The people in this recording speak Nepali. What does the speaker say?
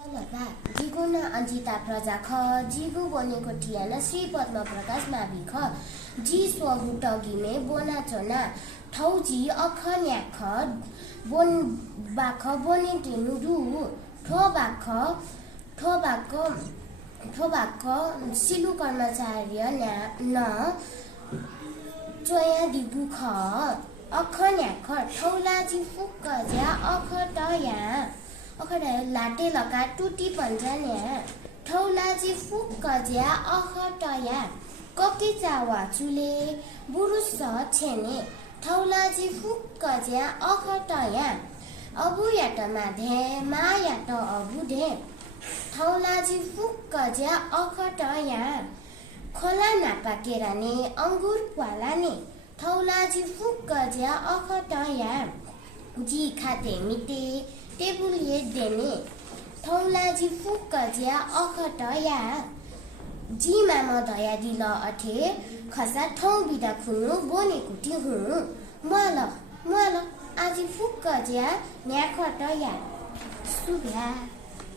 जिगु न अंजिता प्रजा ख जिगु बनेको ठियाना श्री पद्म प्रकाश मावि ख जी स्वहु टगिमे बोना चना ठौजी अख न्याख बोन बाख बोने टेनु रु ठोबाख सिलु कर्मचार्य न चोया दिगु ख अख न्याख ठौलाजी फुक्क ज्या अख टया अखर लाटे लका टुटी पन्जान्या ठौलाजी फुक्क ज्या अख टया ककी चावा चुले बुरुस छेने ठौलाजी फुक्क ज्या अख टया अबु याट माधे मा याट अबु ढे ठौलाजी फुक्क ज्या अख टया खोला नापा केराने अंगुर पालाने ठौलाजी फुक्क ज्या अख टया जी खाते मिटे टेबुल ये देने ठौलाजी फुक्क ज्या अख टया जी मामा दया दिल अठे खसा ठौ बिदा खुनु बोने कुटी हुँ मल आजी फुक्क ज्या न्याख टया सुभ्या